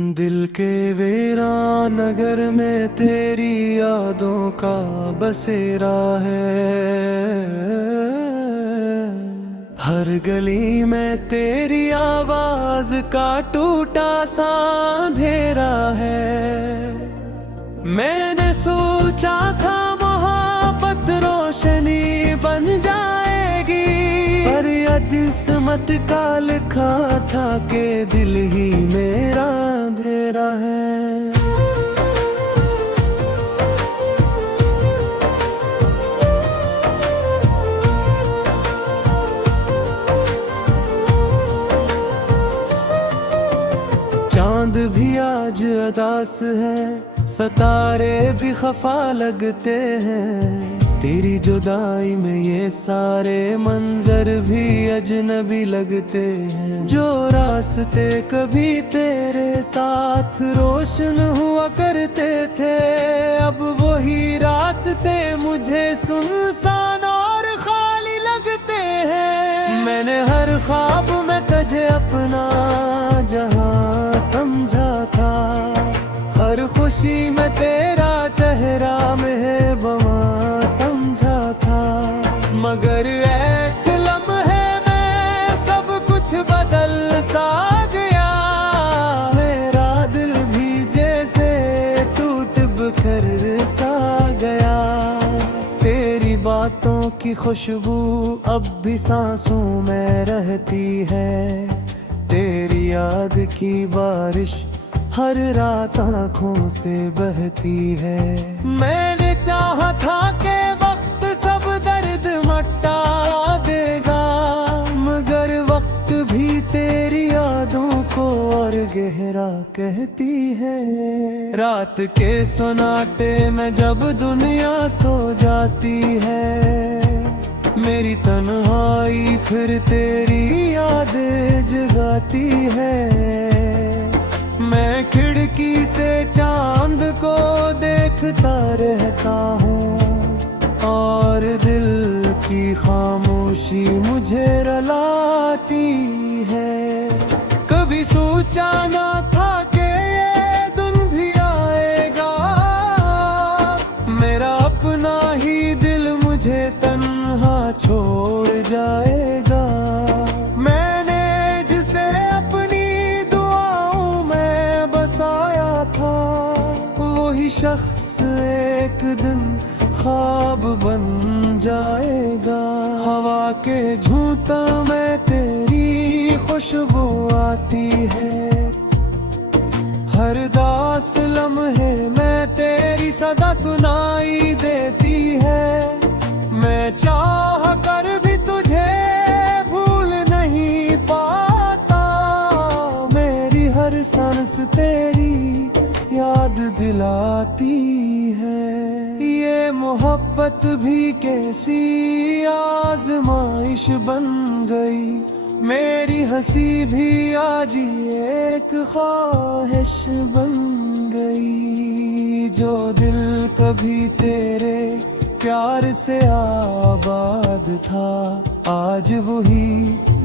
दिल के वीरान नगर में तेरी यादों का बसेरा है। हर गली में तेरी आवाज का टूटा सा अंधेरा है। मैंने सोचा था मोहब्बत रोशनी बन जाएगी, पर यह किस्मत का लिखा था कि दिल ही मेरा अंधेरा है। चांद भी आज उदास है, सितारे भी खफा लगते हैं। तेरी जुदाई में ये सारे मंजर भी अजनबी लगते हैं। जो रास्ते कभी तेरे साथ रोशन हुआ करते थे, अब वही रास्ते मुझे सुनसान और खाली लगते हैं। मैंने हर ख्वाब में तुझे अपना जहां समझा था, हर खुशी में तेरा चेहरा मेहबवा समझा था। मगर एक लम्हे में सब कुछ बदल सा गया। मेरा दिल भी जैसे टूट बिखर सा गया। तेरी बातों की खुशबू अब भी सांसों में रहती है। तेरी याद की बारिश हर रात आँखों से बहती है। मैंने चाहा था कि वक्त सब दर्द मिटा देगा, मगर वक्त भी तेरी यादों को और गहरा कहती है। रात के सन्नाटे में जब दुनिया सो जाती है, मेरी तन्हाई फिर तेरी यादें जगाती है। मैं खिड़की से चांद को देखता रहता हूँ, और दिल की खामोशी मुझे रुलाती है। कभी सोचा ना था कि ये दिन भी आएगा, मेरा अपना ही दिल मुझे तन्हा छोड़ जाएगा। शख्स एक दिन ख्वाब बन जाएगा। हवा के झूठा में तेरी खुशबू आती है। हर दास लम्हे में तेरी सदा सुनाई देती है। मैं चाह कर भी तुझे भूल नहीं पाता। मेरी हर सांस तेरी याद दिलाती है। ये मोहब्बत भी कैसी आजमाइश बन गई। मेरी हंसी भी आज एक ख्वाहिश बन गई। जो दिल कभी तेरे प्यार से आबाद था, आज वही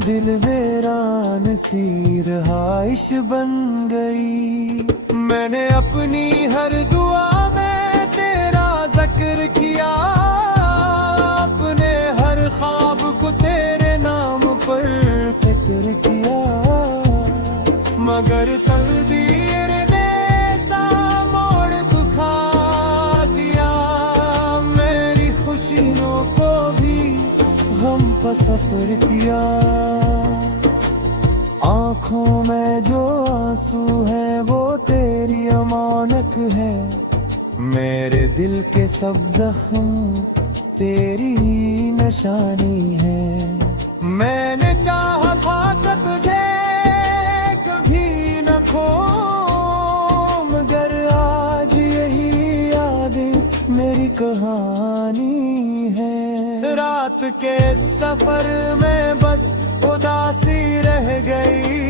दिल वीरान सी रहाइश बन गई। मैंने अपनी हर दुआ में तेरा जिक्र किया, अपने हर ख्वाब को तेरे नाम पर फिक्र किया। मगर तकदीर ने सा मोड़ दुखा दिया। मेरी खुशियों को भी गम पर सफर किया। आँखों में जो आंसू है वो तेरी अमानत है। मेरे दिल के सब जख्म तेरी ही निशानी है। मैंने चाहा था कि तुझे कभी न खो, मगर आज यही यादें मेरी कहानी है। रात के सफर में बस उदासी रह गई।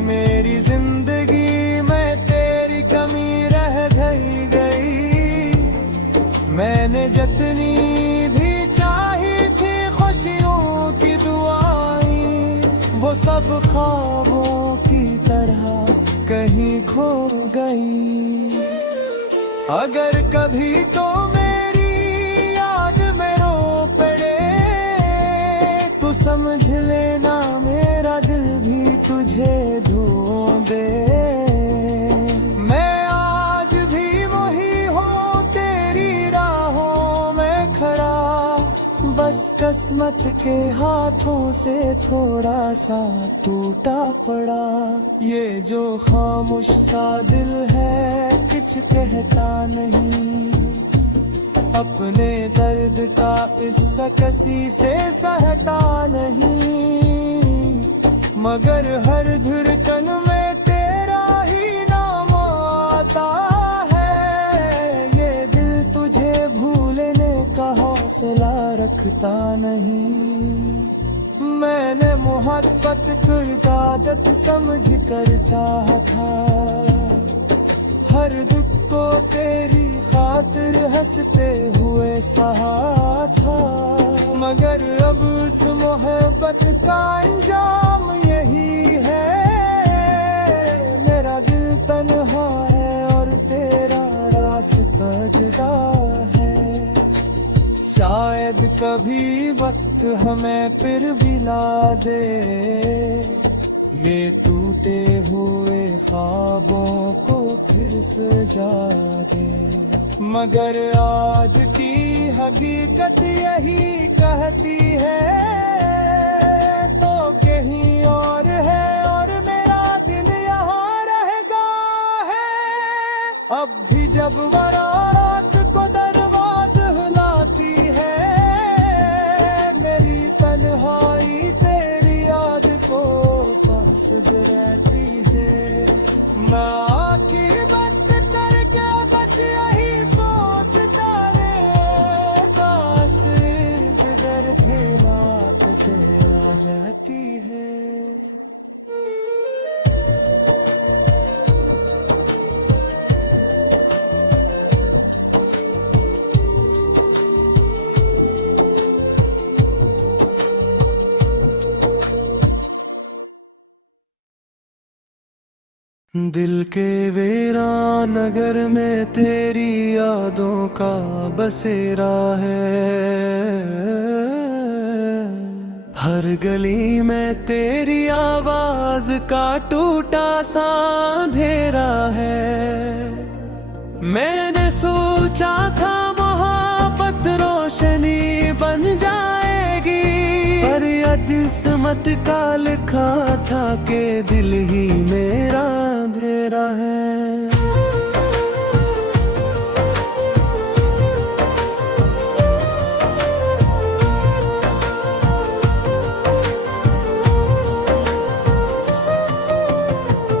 मेरी जिंदगी में तेरी कमी रह गई। मैंने जितनी भी चाही थी खुशियों की दुआएं, वो सब ख्वाबों की तरह कहीं खो गई। अगर कभी तो मेरी याद में रो पड़े तो समझ लेना मेरा दिल भी तुझे ढूंढ दे। मैं आज भी वही हूँ तेरी राहों में खड़ा, बस किस्मत के हाथों से थोड़ा सा टूटा पड़ा। ये जो खामोश सा दिल है कुछ कहता नहीं, अपने दर्द का किस्सा किसी से सहता नहीं। मगर हर धड़कन में तेरा ही नाम आता है। ये दिल तुझे भूलने का हौसला रखता नहीं। मैंने मोहब्बत को आदत समझ कर चाहा था, हर दुख को तेरी खातिर हंसते हुए सहा था। मगर अब उस मोहब्बत का अंजाम यही है, मेरा दिल तन्हा है और तेरा रास्ता जुदा है। शायद कभी वक्त हमें फिर मिला दे, ये टूटे हुए ख्वाबों को फिर सजा दे। मगर आज की हकीकत यही कहती है तो कहीं और है और मेरा दिल यहाँ रहेगा है। अब भी जब रात को दरवाज़ हिलाती है, मेरी तन्हाई तेरी याद को पास रहती है। मैं आँखें बंद करके बस यही सोचता रे, काश तेरे खेलात ते आ जाती है। दिल के वीरान नगर में तेरी यादों का बसेरा है। हर गली में तेरी आवाज का टूटा सा अंधेरा है। मैंने सोचा था मोहब्बत रोशनी बन जाएगी, पर यह किस्मत का लिखा था कि दिल ही मेरा अंधेरा है।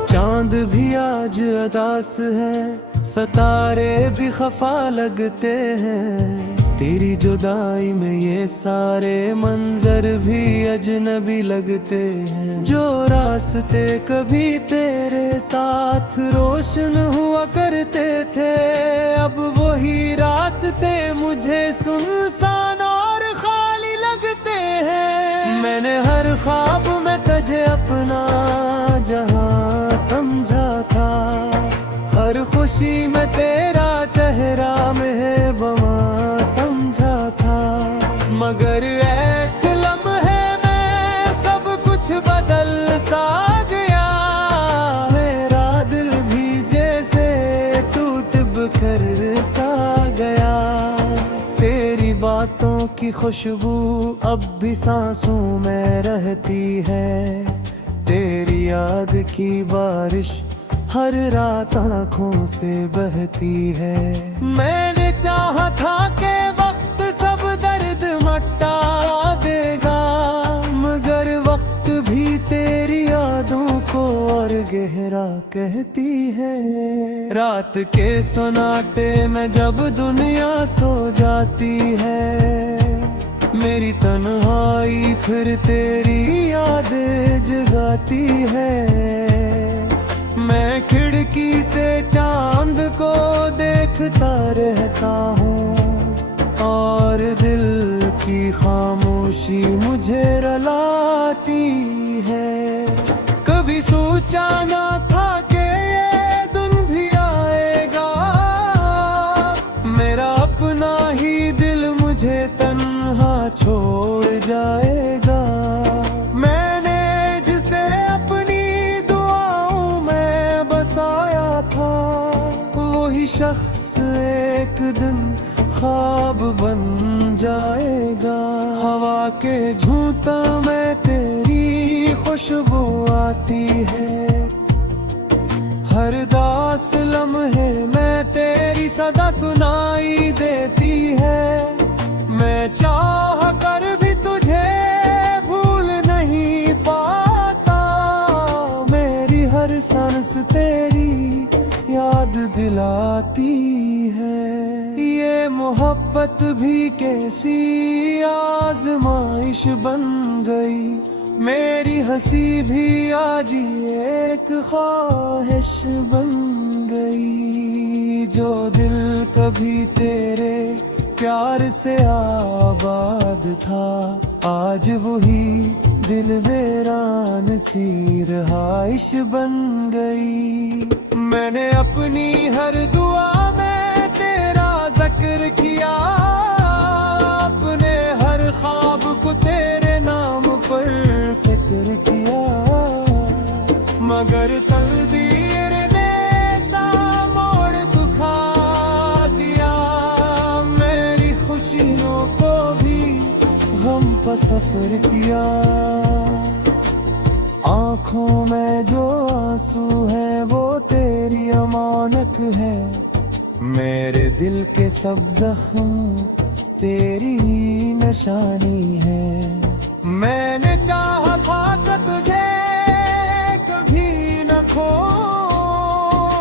चांद भी आज उदास है, सितारे भी खफा लगते हैं। तेरी जुदाई में ये सारे मंजर भी अजनबी लगते हैं। जो रास्ते कभी तेरे साथ रोशन हुआ करते थे, अब वही रास्ते मुझे सुनसान और खाली लगते हैं। मैंने हर ख्वाब में तुझे अपना जहां समझा था, हर खुशी में तेरा चेहरा महबूबा समझा था। मगर एक लम्हे में सब कुछ बदल सा गया, मेरा दिल भी जैसे टूट बिखर सा गया। तेरी बातों की खुशबू अब भी सांसों में रहती है, तेरी याद की बारिश हर रात आँखों से बहती है। मैंने चाहा था कि वक्त सब दर्द मिटा देगा, मगर वक्त भी तेरी यादों को और गहरा कहती है। रात के सन्नाटे में जब दुनिया सो जाती है, मेरी तन्हाई फिर तेरी यादें जगाती है। मैं खिड़की से चांद को देखता रहता हूँ और दिल की खामोशी मुझे रुलाती है। कभी सोचा ना था कि शख्स एक दिन ख्वाब बन जाएगा। हवा के झूठा में तेरी खुशबू आती है, हर दास लम्हे में तेरी सदा सुनाई देती है। मैं चाह कर भी तुझे भूल नहीं पाता, मेरी हर सांस तेरी याद दिलाती है। ये मोहब्बत भी कैसी आजमाइश बन गई, मेरी हंसी भी आज एक ख्वाहिश बन गई। जो दिल कभी तेरे प्यार से आबाद था, आज वही दिल वीरान सी रहाइश बन गई। मैंने अपनी हर दुआ में तेरा जिक्र किया, अपने हर ख्वाब को तेरे नाम पर फिक्र किया, मगर तकदीर ने सा मोड़ दुखा दिया। मेरी खुशियों को भी गम पर सफर किया। आँखों में जो आंसू है वो तेरी अमानत है, मेरे दिल के सब जख्म तेरी ही निशानी है। मैंने चाहा था कि तुझे कभी न खो,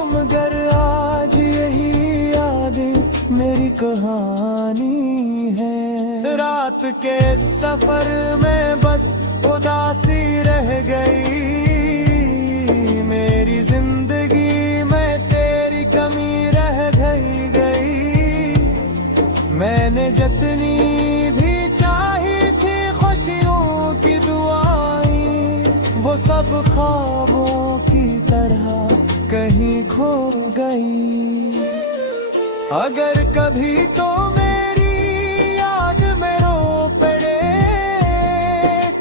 मगर आज यही यादें मेरी कहानी है। रात के सफर में बस उदासी रह गई, मेरी जिंदगी में तेरी कमी रह गई। मैंने जितनी भी चाही थी खुशियों की दुआएं, वो सब ख्वाबों की तरह कहीं खो गई। अगर कभी तो मेरी याद में रो पड़े,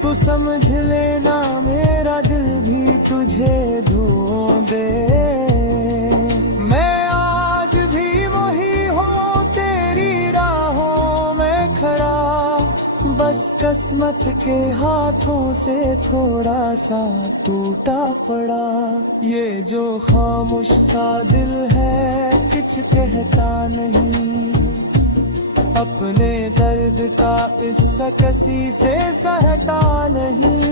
तो समझ लेना मेरा दिल भी तुझे ढूंढे। मैं आज भी वही हूँ तेरी राहों में खड़ा, बस किस्मत के हाथों से थोड़ा सा टूटा पड़ा। ये जो खामोश सा दिल है कुछ कहता नहीं, अपने दर्द का किस्सा किसी से सहता नहीं,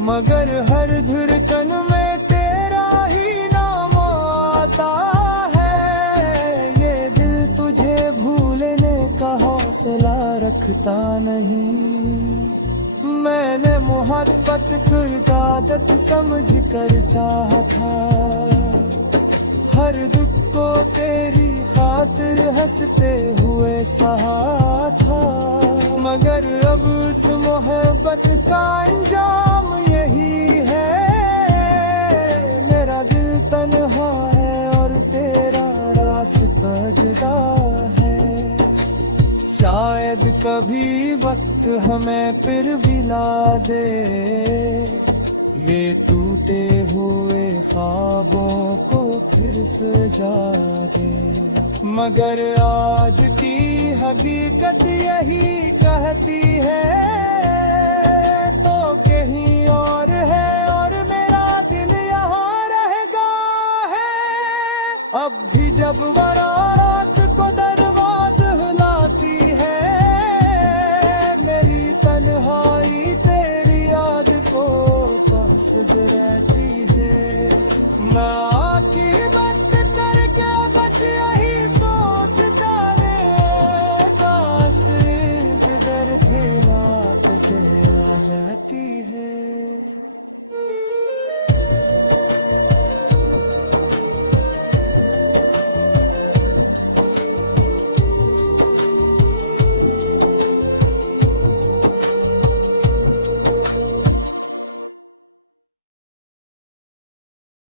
मगर हर धड़कन में तेरा ही नाम आता है। ये दिल तुझे भूलने का हौसला रखता नहीं। मैंने मोहब्बत को आदत समझ कर चाहा था, हर दुख को तेरी खातिर हंसते हुए सहा था, मगर अब उस मोहब्बत का अंजाम यही है। मेरा दिल तन्हा है और तेरा रास्ता जुदा है। शायद कभी वक्त हमें फिर मिला दे, ये टूटे हुए ख्वाबों को फिर सजा दे, मगर आज की हकीकत यही कहती है तो कहीं और है, और मेरा दिल यहाँ रहेगा है। अब भी जब वरात को दरवाज़ हिलाती है, मेरी तन्हाई तेरी याद को रहती है। मैं आखिर बंद करके बस यही सोचता रे, काश किधर खेला तुझे आ जाती है।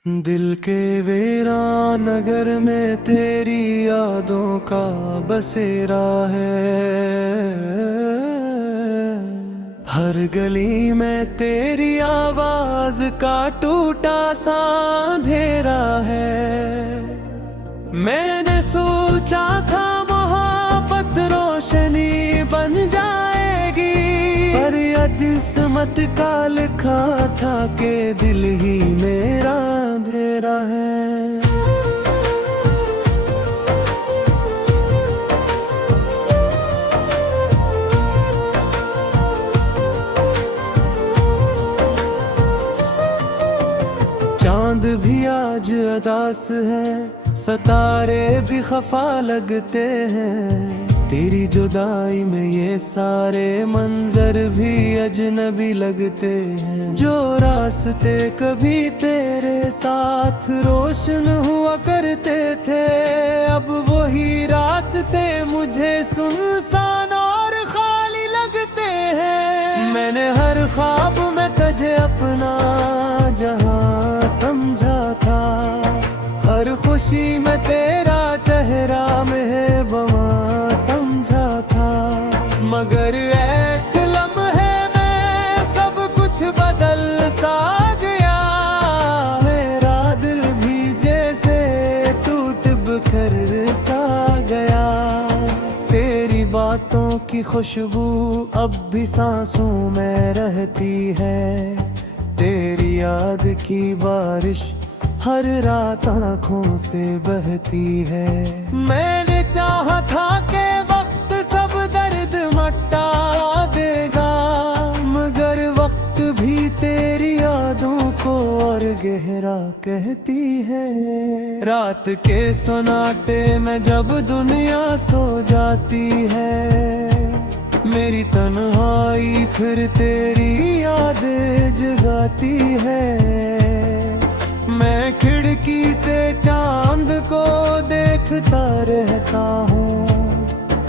दिल के वीरान नगर में तेरी यादों का बसेरा है, हर गली में तेरी आवाज का टूटा सा अंधेरा है। मैंने सोचा था मोहब्बत रोशनी बन जाएगी, पर यह किस्मत का लिखा था कि दिल ही मेरा अंधेरा है। चांद भी आज उदास है, सितारे भी खफा लगते हैं, तेरी जुदाई में ये सारे मंजर भी अजनबी लगते हैं। जो रास्ते कभी तेरे साथ रोशन हुआ करते थे, अब वही रास्ते मुझे सुनसान और खाली लगते हैं। मैंने हर ख्वाब में तुझे अपना जहां समझा था, हर खुशी में तेरा चेहरा मेहरबान समझा था, मगर एक लम्हे में सब कुछ बदल सा गया। मेरा दिल भी जैसे टूट बिखर सा गया। तेरी बातों की खुशबू अब भी सांसों में रहती है, तेरी याद की बारिश हर रात आँखों से बहती है। मैंने चाहा था कि वक्त सब दर्द मिटा देगा, मगर वक्त भी तेरी यादों को और गहरा कहती है। रात के सन्नाटे में जब दुनिया सो जाती है, मेरी तन्हाई फिर तेरी यादें जगाती है। मैं खिड़की से चांद को देखता रहता हूँ,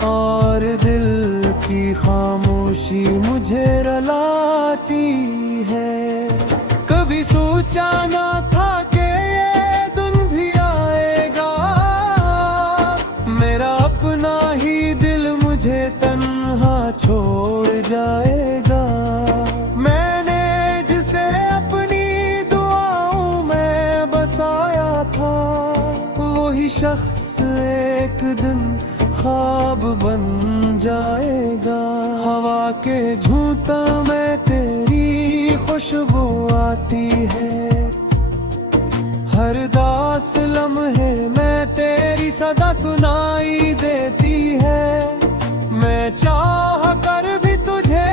और दिल की खामोशी मुझे रुलाती है। कभी सोचा ना था कि ये दिन भी आएगा, मेरा अपना ही दिल मुझे तन्हा छोड़ जाएगा। मैंने जिसे अपनी दुआओं में बसाया था, वही शख्स एक दिन ख्वाब बन जाएगा। हवा के झूठा में तेरी खुशबू आती है, हर दास लम्हे में तेरी सदा सुनाई देती है। मैं चाह कर भी तुझे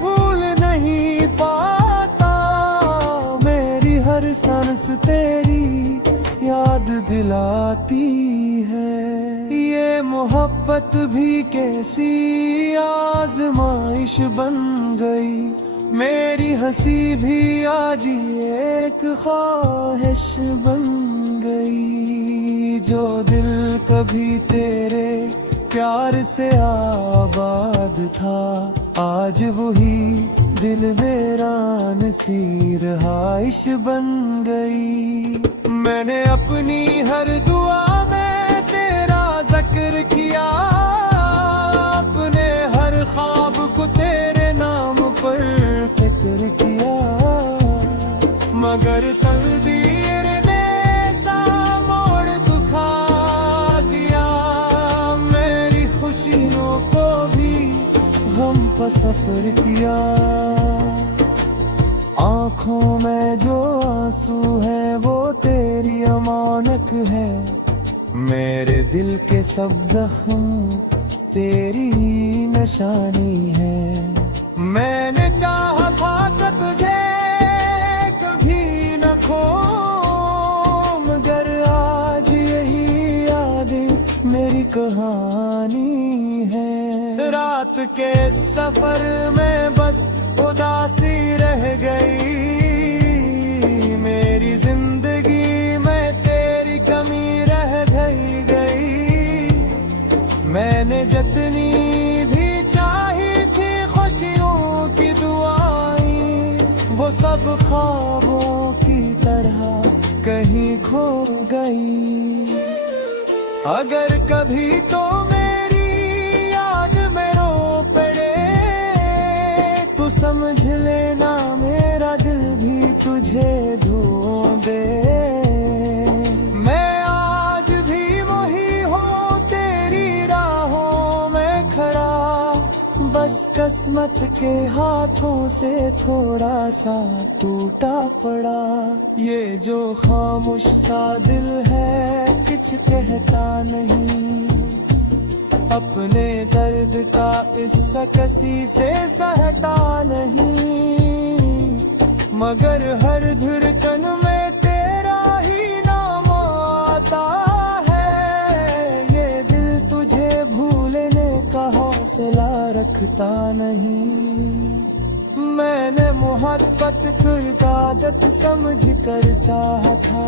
भूल नहीं पाता, मेरी हर सांस तेरी याद दिलाती है। ये मोहब्बत भी कैसी आजमाइश बन गई, मेरी हंसी भी आज एक ख्वाहिश बन गई। जो दिल कभी तेरे प्यार से आबाद था, आज वही दिल वीरान सी रहाइश बन गई। मैंने अपनी हर दुआ में तेरा जिक्र किया, अपने हर ख्वाब को तेरे नाम पर फिक्र किया, मगर तकदीर ने सा मोड़ दुखा दिया। मेरी खुशियों को भी गम पर सफर किया। आँखों में जो आंसू है वो तेरी अमानत है, मेरे दिल के सब जख्म तेरी ही निशानी है। मैंने चाहा था कि तुझे कभी न खो, मगर आज यही यादें मेरी कहानी है। रात के सफर में बस उदासी रह गई, मेरी जिंदगी में तेरी कमी रह गई। मैंने जितनी भी चाही थी खुशियों की दुआएं, वो सब ख्वाबों की तरह कहीं खो गई। अगर कभी तो मेरी याद में रो पड़े, तो समझ लेना मेरा दिल भी तुझे ढूंढे। मैं आज भी किस्मत के हाथों से थोड़ा सा टूटा पड़ा। ये जो खामोश सा दिल है कुछ कहता नहीं, अपने दर्द का किस्सा किसी से सहता नहीं, मगर हर धड़कन में तेरा ही नाम आता है। ये दिल तुझे भूलने का हौसला रखता नहीं। मैंने मोहब्बत को आदत समझ कर चाहा था,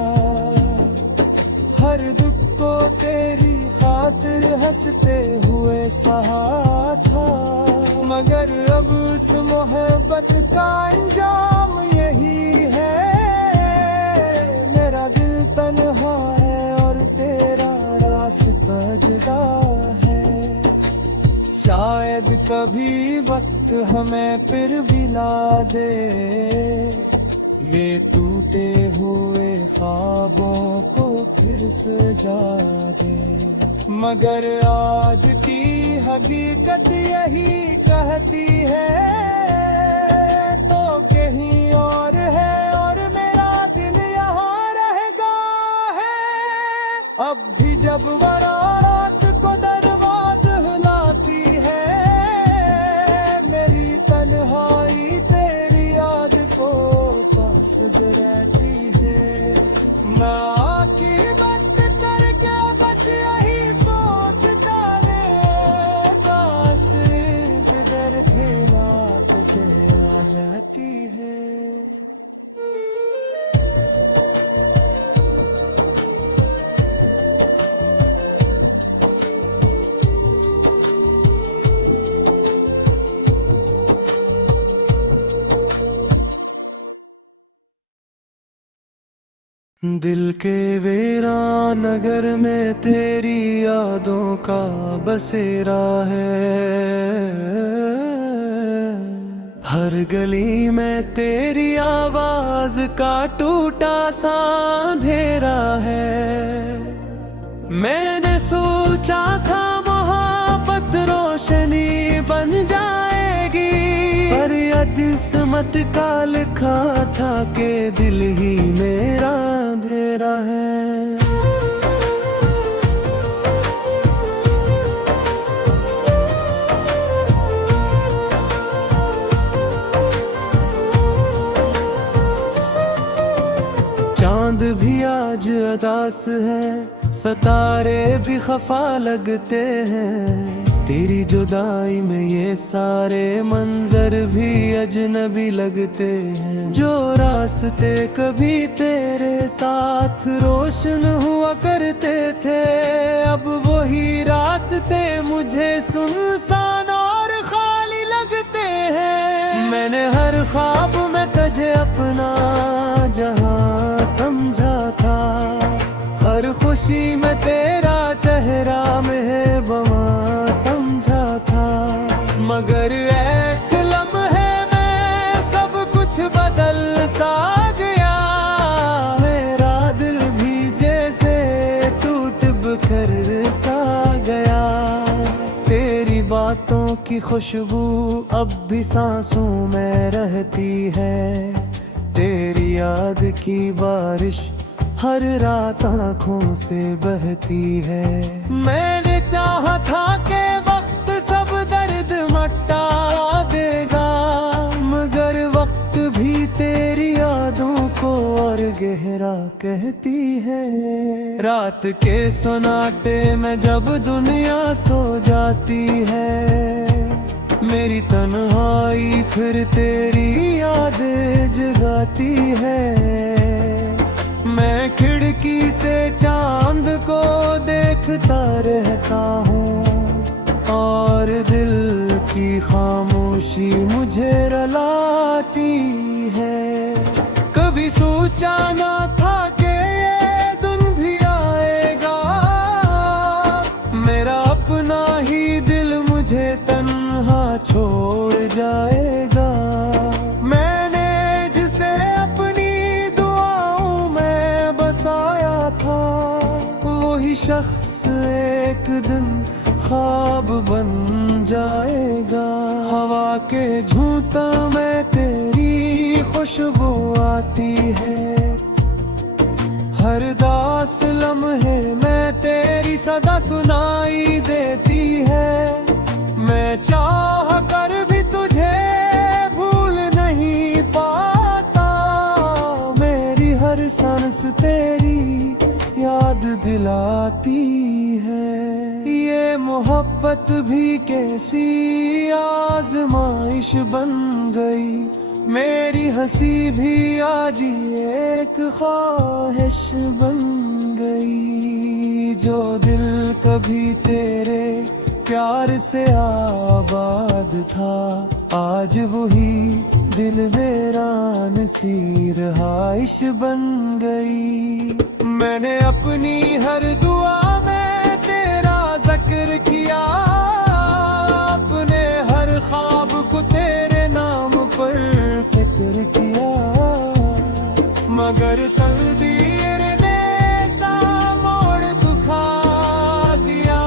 हर दुख को तेरी खातिर हंसते हुए सहा था, मगर अब उस मोहब्बत का अंजाम यही है। मेरा दिल तन्हा है और तेरा रास्ता जुदा है। शायद कभी वक्त हमें फिर मिला दे, ये टूटे हुए ख्वाबों को फिर सजा दे, मगर आज की हकीकत यही कहती है तो कहीं और है और मेरा दिल यहाँ रहेगा है। अब भी जब रात को दरवाज़ हिलाती है, मेरी तन्हाई तेरी याद को पास रहती है। मैं आँखें बंद करके बस यही सोचता रे, काश तेरे रात चले आ जाती है। दिल के वीरान नगर में तेरी यादों का बसेरा है, हर गली में तेरी आवाज का टूटा सा अंधेरा है। मैंने सोचा था मोहब्बत रोशनी बन जाएगी, पर यह किस्मत का लिखा था कि दिल ही मेरा अंधेरा है। चांद भी आज उदास है, सितारे भी खफा लगते हैं, तेरी जुदाई में ये सारे मंजर भी अजनबी लगते हैं। जो रास्ते कभी तेरे साथ रोशन हुआ करते थे, अब वही रास्ते मुझे सुनसान और खाली लगते हैं। मैंने हर ख्वाब में तुझे अपना जहां समझा था, हर खुशी में तेरा चेहरा मेहरबान समझा था, मगर एक लम्हे में सब कुछ बदल सा गया। मेरा दिल भी जैसे टूट बिखर सा गया। तेरी बातों की खुशबू अब भी सांसों में रहती है, तेरी याद की बारिश हर रात आँखों से बहती है। मैंने चाहा था कि वक्त सब दर्द मिटा देगा, मगर वक्त भी तेरी यादों को और गहरा कहती है। रात के सन्नाटे में जब दुनिया सो जाती है, मेरी तन्हाई फिर तेरी यादें जगाती है। मैं खिड़की से चांद को देखता रहता हूँ और दिल की खामोशी मुझे रुलाती है। कभी सोचा ना था कि ये दिन भी आएगा, मेरा अपना ही दिल मुझे तन्हा छोड़ जाएगा। मैंने जिसे अपनी दुआओं में बसाया था, वही शख्स एक दिन ख्वाब बन जाएगा। हवा के झूठा में तेरी खुशबू आती है, हर दास लम्हे में तेरी सदा सुनाई देती है। मैं चाह कर भी तुझे भूल नहीं पाता, मेरी हर सांस तेरी याद दिलाती है। ये मोहब्बत भी कैसी आजमाइश बन गई, मेरी हंसी भी आज एक ख्वाहिश बन गई। जो दिल कभी तेरे प्यार से आबाद था, आज वही दिल वीरान सी रहाइश बन गई। मैंने अपनी हर दुआ में तेरा जिक्र किया, अपने हर ख्वाब को तेरे नाम पर फिक्र किया, मगर तकदीर ने सा मोड़ दुखा दिया।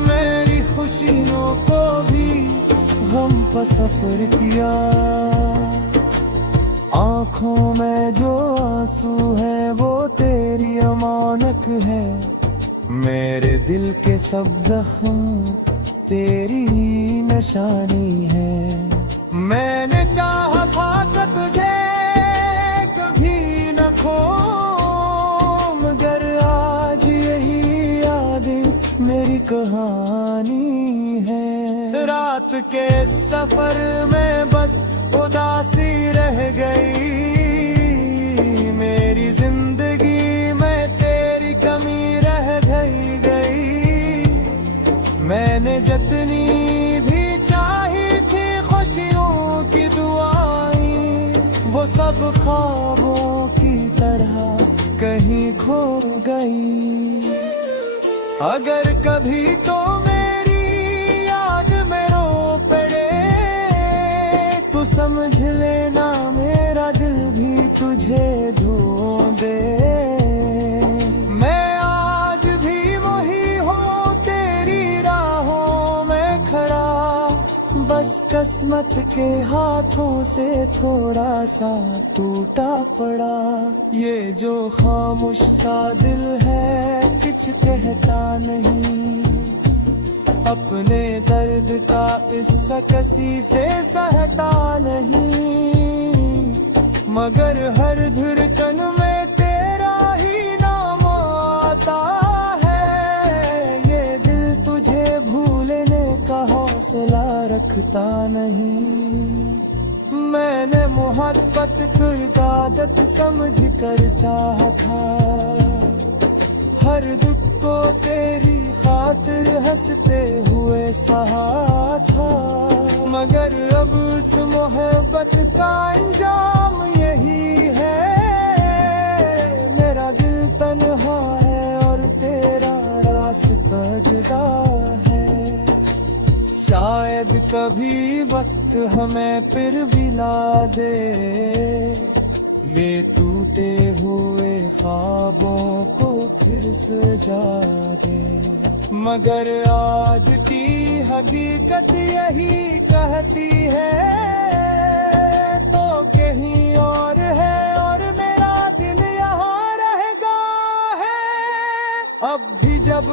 मेरी खुशियों को भी गम पर सफर किया। आँखों में जो आंसू है वो तेरी अमानत है, मेरे दिल के सब जख्म तेरी ही निशानी है। मैंने चाहा था कि तुझे कभी न खो, मगर आज यही यादें मेरी कहानी है। रात के सफर में बस उदासी रह गई, मेरी जिंदगी में तेरी कमी रह गई। मैंने जितनी भी चाही थी खुशियों की दुआएं, वो सब ख्वाबों की तरह कहीं खो गई। अगर कभी तो मेरी याद में रो पड़े, तो समझ लेना मेरा दिल भी तुझे ढूंढे। मैं आज भी वही हूँ तेरी राहों में खड़ा, बस किस्मत के हाथों से थोड़ा सा टूटा पड़ा। ये जो खामोश सा दिल है कुछ कहता नहीं, अपने दर्द का किस्सा किसी से सहता नहीं, मगर हर धड़कन में तेरा ही नाम आता है। ये दिल तुझे भूलने का हौसला रखता नहीं। मैंने मोहब्बत खुद आदत समझ कर चाहा था, हर दुख को तेरी खातिर हंसते हुए सहा था, मगर अब उस मोहब्बत का अंजाम यही है। मेरा दिल तन्हा है और तेरा रास्ता जुदा है। शायद कभी वक्त हमें फिर मिला दे, वे टूटे हुए ख्वाबों को फिर सजा दे, मगर आज की हकीकत यही कहती है तो कहीं और है, और मेरा दिल यहाँ रहेगा है। अब भी जब